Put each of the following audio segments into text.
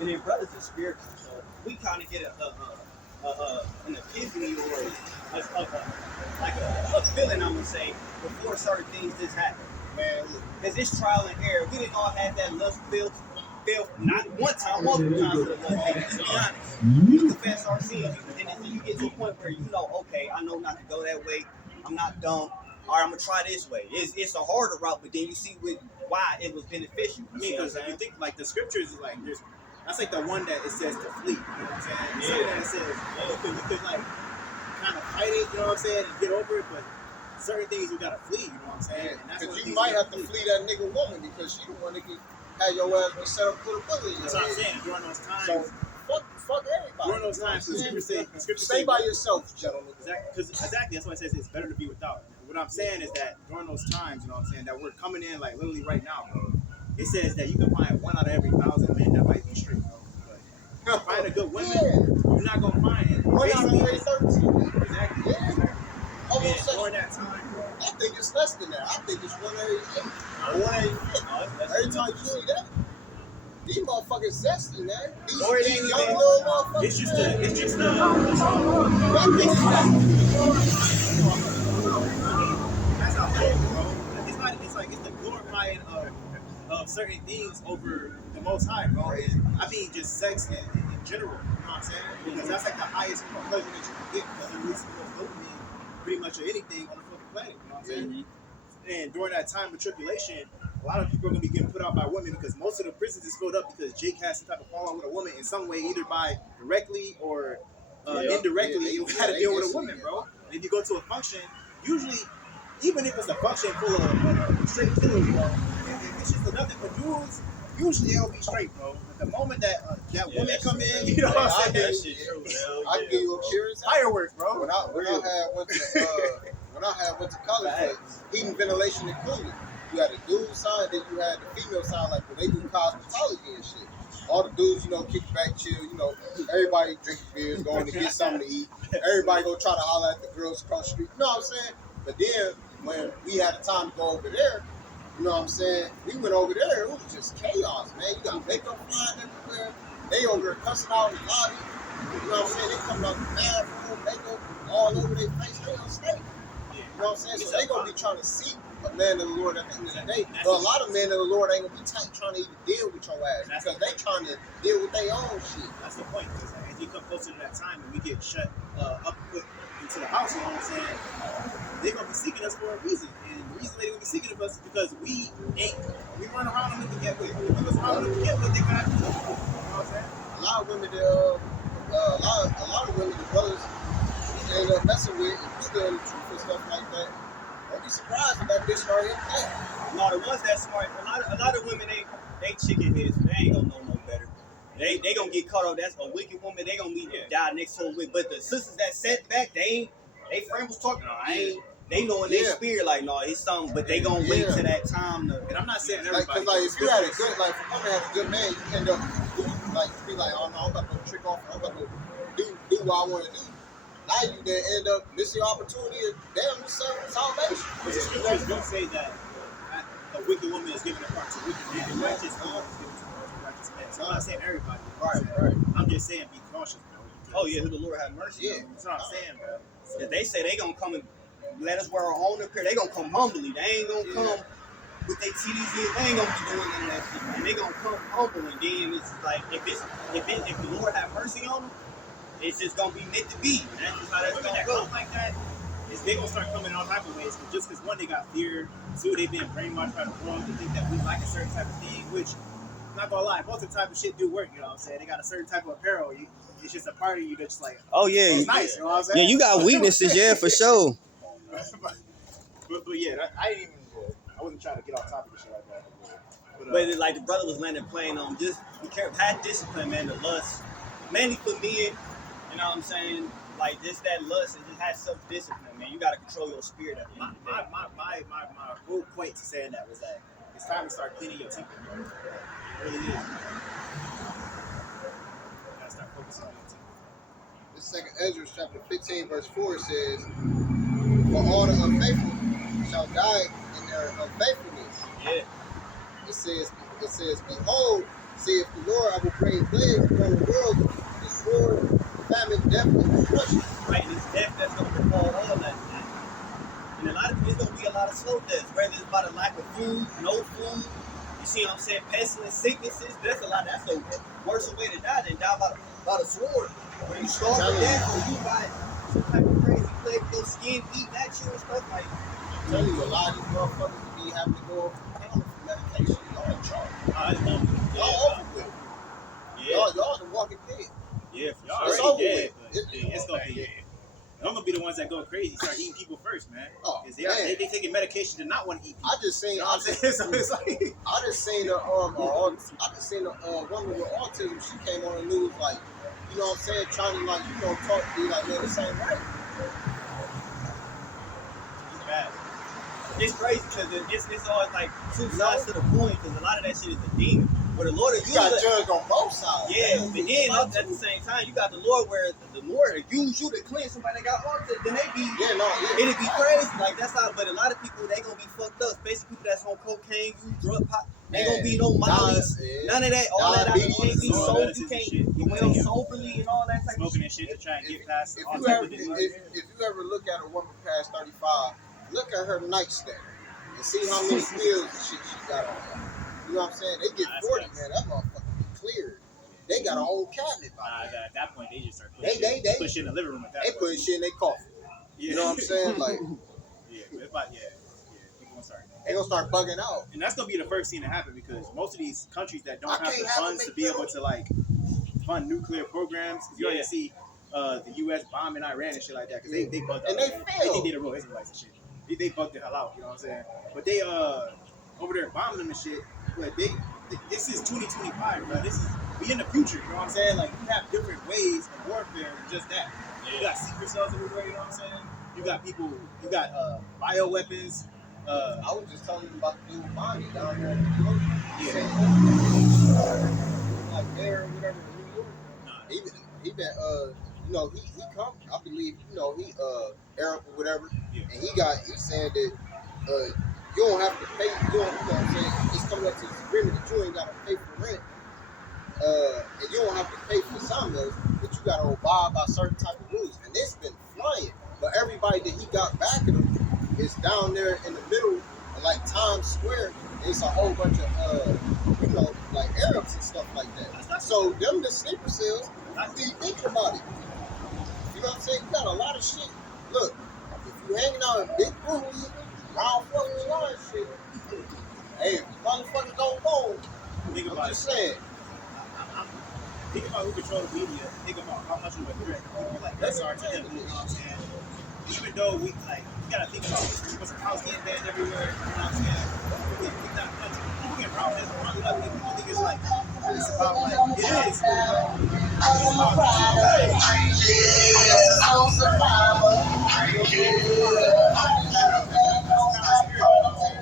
And then brothers are spiritual, so we kind of get an epiphany or a feeling, I'm gonna say, before certain things just happen. Man, Because it's trial and error. We didn't all have that lust filled not one time, multiple times for the lust. To be honest, we confess our sins, and then you get to a point where you know, okay, I know not to go that way. I'm not dumb. All right, I'm gonna try this way. It's a harder route, but then you see why it was beneficial. I mean, because if you think like the scriptures is like that's like the one that it says to flee. You know what I'm saying? Yeah. That says you could like kind of fight it. You know what I'm saying, and get over it, but certain things you gotta flee. You know what I'm saying? Because you might have to flee that nigga woman because she the one that can have your ass be set up for the bully. That's what I'm saying. During those times. So fuck everybody. During those times, the scripture stay by yourself, gentlemen. Exactly. That's why it says it's better to be without. What I'm saying is that during those times, you know what I'm saying, that we're coming in like literally right now, bro. It says that you can find 1 out of every 1,000 men that might be straight, bro. But find a good woman, you're not gonna find it. 1 out of every 13. Exactly. Yeah. During that time, bro. I think it's less than that. I think it's 1 every 8. 1 every 5. Every time you see that, these motherfuckers zesty, man. These young little motherfuckers. It's just that's how it is, bro. It's the glorifying of certain things over the Most High, bro. And I mean, just sex in general. You know what I'm saying? Because that's like the highest pleasure that you can get because it releases the most dopamine, pretty much of anything on the fucking planet. You know what I'm saying? Mm-hmm. And during that time of tribulation, a lot of people are going to be getting put out by women because most of the prisons is filled up because Jake has some type of fallout with a woman in some way, either by directly or indirectly. You got to deal with a woman, bro. And if you go to a function, usually, even if it's a function full of straight killers, bro, if it's just nothing for dudes, usually it'll be straight, bro. But the moment that women come in, you know what I'm saying? That shit true, man. I can give you a curious fireworks, bro. When I went to college, like, heating, ventilation included. You had the dude side, then you had the female side, like when they do cosmetology and shit. All the dudes, kick back, chill, everybody drinking beers, going to get something to eat. Everybody go try to holler at the girls across the street. You know what I'm saying? But then when we had the time to go over there, you know what I'm saying? We went over there, it was just chaos, man. You got makeup flying everywhere. They over there cussing out in the lobby. You know what I'm saying? They coming out the bathroom, makeup all over their face. They on stage. You know what I'm saying? So they gonna be trying to seek a man of the Lord at the end of the day. But a lot of men of the Lord ain't gonna be trying to even deal with your ass because they trying to deal with their own shit. That's the point. Because as you come closer to that time and we get shut up put into the house, you know what I'm saying? They're gonna be seeking us for a reason. And the reason they're gonna be seeking us is because we run around them to get with. If we was around them to get with, they got to do. You know what I'm saying? A lot of women, a lot of women, the brothers, they end up messing with and still the truth and stuff like that. Don't be surprised if that bitch start hitting that. No, the ones that smart, a lot of women, they chicken heads, so they ain't gonna know no better. They gonna get caught up. That's a wicked woman. They gonna die next to a wicked. But the sisters that sat back, they friend was talking. They know in their spirit like, no, it's something. But they gonna wait to that time. And I'm not saying everybody. Like, if you had a good, like, if a woman had a good man, you end up be like, oh no, I'm about to trick off. I'm about to do what I want to do. Now you then end up missing your opportunity of damn salvation. But the scriptures do say that a wicked woman is given a part to wicked man, and righteous man is given to righteous man. So I'm not saying everybody. Right. I'm just saying be cautious, bro. Oh yeah, who the Lord have mercy. Yeah, that's what I'm saying, bro. Because they say they gonna come and let us wear our own apparel. They gonna come humbly. They ain't gonna come with their TDs in. They ain't gonna be doing none of that shit, man. They gonna come humble, and then it's like if the Lord have mercy on them, it's just gonna be meant to be. That's just how that's gonna go. Like that, they gonna start coming in all type of ways. Just because one, they got fear. Two, they been brainwashed by the world to think that we like a certain type of thing. Which, I'm not gonna lie, most of the type of shit do work. You know what I'm saying? They got a certain type of apparel. It's just a part of you that's like, oh yeah, it's nice. You know what I'm saying? Yeah, you got weaknesses, yeah, for sure. but yeah, I wasn't trying to get off topic and shit like that. But like the brother was landing playing on, just be careful, have discipline, man. The lust, mainly for men. You know what I'm saying? Like just that lust and just have self-discipline, man. You gotta control your spirit at the end of the day. My whole point to saying that was that it's time to start cleaning your temple, bro. It really is. You gotta start focusing on your temple. This second Ezra chapter 15 verse 4 says, for all the unfaithful shall die in their unfaithfulness. Yeah. It says, behold, See, if the Lord, I will bring plagues upon the world, the sword, famine, death, and destruction. Right, it's death that's gonna befall all that. And a lot of it's gonna be a lot of slow deaths, whether it's by the lack of food, no food. You see what I'm saying? Pestilence, sicknesses. That's a lot. That's the worst way to die than die by the sword. When you starve to death, or you got some type of crazy plague, your skin eating at you and stuff like. I'm telling you, a lot of these motherfuckers be having to go for medication. Y'all in charge. Y'all over with. Yeah. Y'all the walking dead. Yeah, for Y'all sure. It's already over dead. with. It's gonna be. I'm gonna be the ones that go crazy, start eating people first, man. Oh, Because man. they taking medication to not want to eat people. I just seen. You know what I'm saying? So it's like, I just seen a woman with autism. She came on the news like, you know what I'm saying, trying to like, talk to you like, man, this ain't right. it's bad. It's crazy because it's always like two sides to the coin because a lot of that shit is a demon. But the Lord will You got use it. judged on both sides. Yeah, man. but then at the same time, you got the Lord where the Lord will use you to cleanse somebody that got autism. Then they be, it'd be crazy. Like that's how. But a lot of people they gonna be fucked up. Especially people that's on cocaine, use drug pop. Ain't gonna be no mollies, none of that. All that Diabetes, can't be all sold. that You is can't shit. get well soberly and all that type of Smoking shit. and shit to try and get past If all you type ever of things. if you ever look at a woman past 35, look at her nightstand and see how many pills and shit she got on her. You know what I'm saying? They get 40, man. That motherfucker be cleared. They got a whole cabinet by there. At that point, they just start They put shit in the living room. At that They point. putting shit in their coffee. Yeah. You know what I'm saying? Like, yeah, it's about people gonna start. they gonna start bugging out. And that's gonna be the first thing to happen because most of these countries that don't I have can't the have funds them to be able to like fund nuclear programs, because you already see the U.S. bombing Iran and shit like that, because they bugged out. And they They think failed. they the real Israelites and shit. They bugged the hell out. You know what I'm saying? But they over there bombing them and shit. But this is 2025, bro. This is we in the future. You know what I'm saying? Like you have different ways of warfare than just that. You got secret cells everywhere. You know what I'm saying? You got people. You got bioweapons. I was just telling you about the dude Bonnie down there in New York. Like there or whatever in New York. He been he come, I believe, he Arab or whatever, and he said that you don't have to pay, you know what I'm saying, it's coming up to this agreement that you ain't gotta pay for rent, and you don't have to pay for some of but you gotta abide by certain type of rules. And it's been flying. But everybody that he got back at him is down there in the middle of like Times Square. It's a whole bunch of like Arabs and stuff like that. So them the sleeper cells, be thinking about it. You know what I'm saying? You got a lot of shit. Look, if you hanging out in big groups, round 4th of July and shit, hey, if motherfuckers don't know, I'm just saying. Think about who controls the media. Think about how much of a threat people like us are to them. You know what I'm saying? Even though we gotta think about people's house getting banned everywhere. You know what I'm saying? People get robbed and rounded up. People think it's like it's about like it is.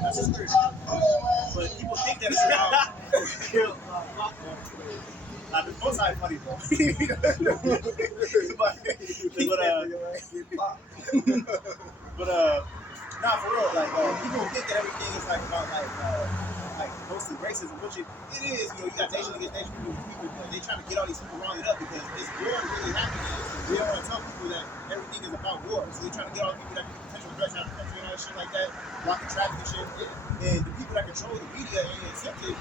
That's a spirit. But people think that it's about. The most high funny, bro. Nah, for real. Like people think that everything is like about like mostly racism, which it is. You know, you got nation against nation people, but they trying to get all these people rounded up because this war really happening. They don't want to tell people that everything is about war, so they're trying to get all the people that can potential threats out of the country and all that shit like that, blocking traffic and shit. And the people that control the media and accept it,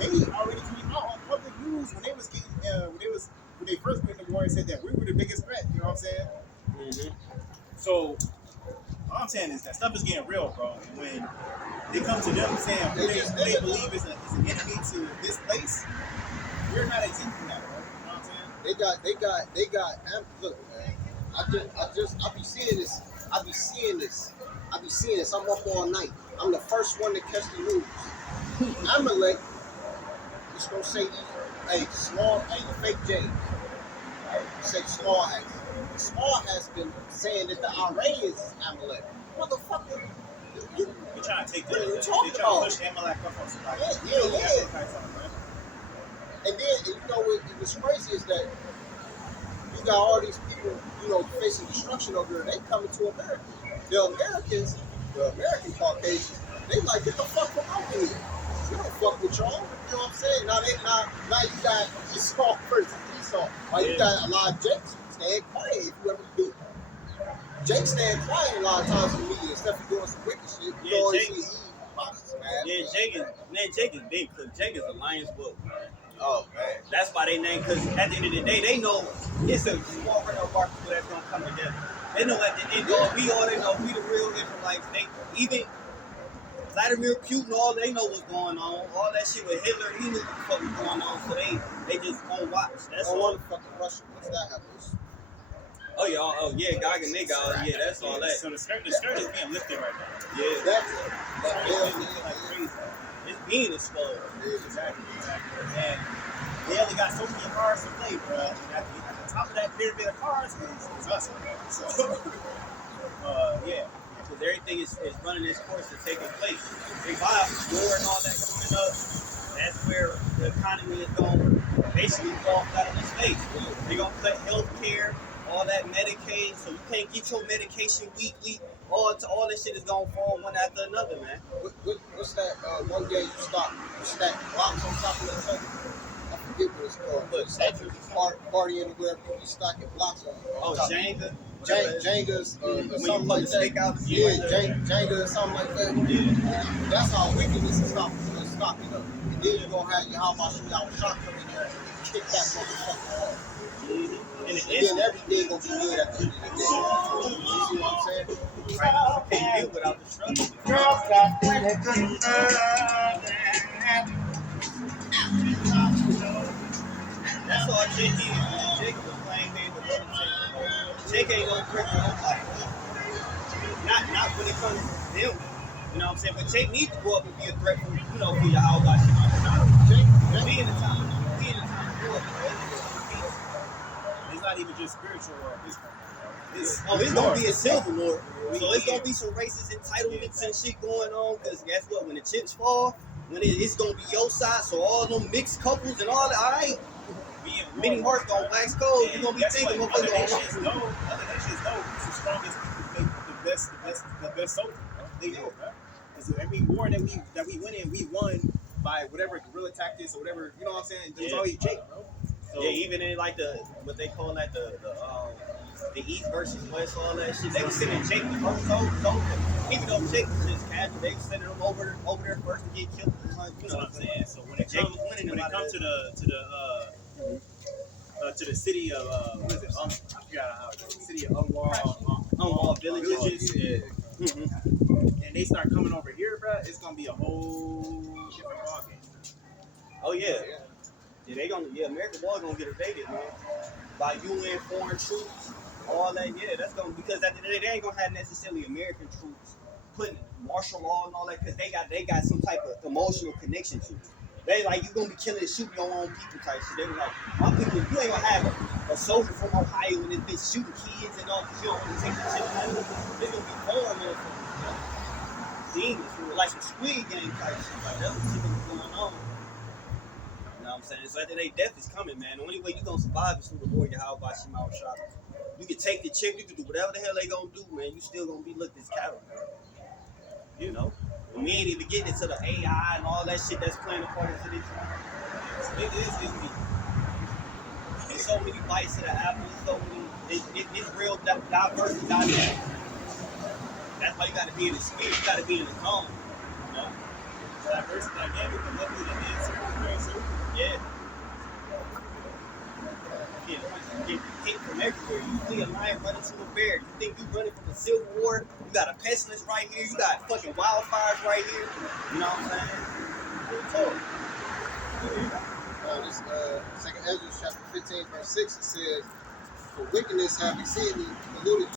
they already came out on public news when they was getting when they first went to war and said that we were the biggest threat. You know what I'm saying? Mm-hmm. So all I'm saying is that stuff is getting real, bro. And when they come to them saying who they believe is an enemy to this place, we're not exempt from that, bro. You know what I'm saying? They got. Look, man. I be seeing this. I'm up all night. I'm the first one to catch the news. Amalek is gonna say, hey, fake James. Right? Say small has. Small has been saying that the Iranians is Amalek. Motherfucker. They're trying to take that. What are you They're talking trying about? to push Amalek up on somebody. Yeah. And then, what's crazy is that you got all these people, facing destruction over there. They coming to America. The American Caucasians, they like, get the fuck from over here. We don't fuck with y'all. You know what I'm saying? now you got Esau versus Esau. Like you got a lot of Jakes staying quiet if you ever do. Jake staying quiet a lot of times in the media instead of doing some wicked shit. You always see Jake is big because Jake is a lion's book, man. Oh man, that's why they name, because at the end of the day, they know it's a small group of people that's gonna come together. They know at the end, we all they know, we the real Israelites. They even Vladimir Putin, all they know what's going on. All that shit with Hitler, he knew what the fuck was going on. So they just on watch. That's all. Fucking Russia. What's that happen? Oh yeah, Gog and Magog. Yeah, that's all that. So the skirt is being lifted right now. Yeah, That's like crazy. It's being exposed. Exactly. And they only got so many cars to play, bro. And at the top of that pyramid of cars is us, bro. So, yeah. Because everything is running its course and taking place. Big war and all that coming up. That's where the economy is going to basically fall out of the space. They're going to cut health care, all that Medicaid, so you can't get your medication weekly. All that shit is going to fall one after another, man. What's that one game you stop? You stack blocks on top of each other? I forget what it's called. But partying where you stacking blocks on. Oh, Jenga? Jenga's something like that. Jenga or something like that. Yeah. That's how wickedness is stocking up. And then you're gonna have your how much you got shot coming in there and kick that motherfucker off. And then everything gonna be good at the end of the day. You see what I'm saying? Right. You can't deal without the struggle. Girls got plenty good That's all Jake is. Jake was playing game with other Jake. Jake ain't no threat to nobody. Not when it comes to them. You know what I'm saying? But Jake needs to go up and be a threat for, for your house. Jake, be in the time. Be in the time. It's not even just spiritual war at this point. It's gonna be a civil war. So it's gonna be some racist entitlements and shit going on. Because guess what? When the chips fall, it's gonna be your side. So all them mixed couples and all that, all right. Many hearts gonna wax cold. You're gonna be thinking, other nations know it's the strongest people make the best soldiers. They know, bro. Because every war that we went in, we won by whatever guerrilla tactics or whatever. You know what I'm saying? There's always Jake, bro. So, yeah, even in like what they call that the East versus West, all that shit. They were sending Jake the first soldier. Even though Jake was just casual, they were sending him over there first to get killed. You know what I'm saying? So when it comes to the city of what is it? I forgot how it's the city of Unwalled villages. Yeah. Mm-hmm. And they start coming over here, bro. It's gonna be a whole different ballgame. Oh yeah. American boys gonna get evaded, man. By UN foreign troops, all that, that's gonna, because at the end of the day, they ain't gonna have necessarily American troops putting martial law and all that, because they got some type of emotional connection to it. They like, you gonna be killing and shooting your own people type shit. They were like, my people, you ain't gonna have a soldier from Ohio and this bitch shooting kids and all this shit, and take the shit out of them. They're gonna be foreign motherfuckers. Demons, like some Squid Game type shit. Like, that's what shit is going on. You know what I'm saying? So at the end, death is coming, man. The only way you gonna survive is through the Lord Yahweh Bashim Al Shah. You can take the chip, you can do whatever the hell they gonna do, man. You still gonna be looked as cattle, man. You know? And we ain't even getting into the AI and all that shit that's playing a part into this. It is me. There's so many bites to the apple, so many. It's real diverse and dynamic. That's why you gotta be in the spirit, you gotta be in the zone. You know? Diverse and dynamic, and luckily the answer is very simple. Yeah. Get hit from everywhere. You see a lion running to a bear. You think you running from a civil war? You got a pestilence right here. You got fucking wildfires right here. You know what I'm saying? Real talk. This Second Ezra chapter 15 verse 6, it says, "For wickedness have exceedingly polluted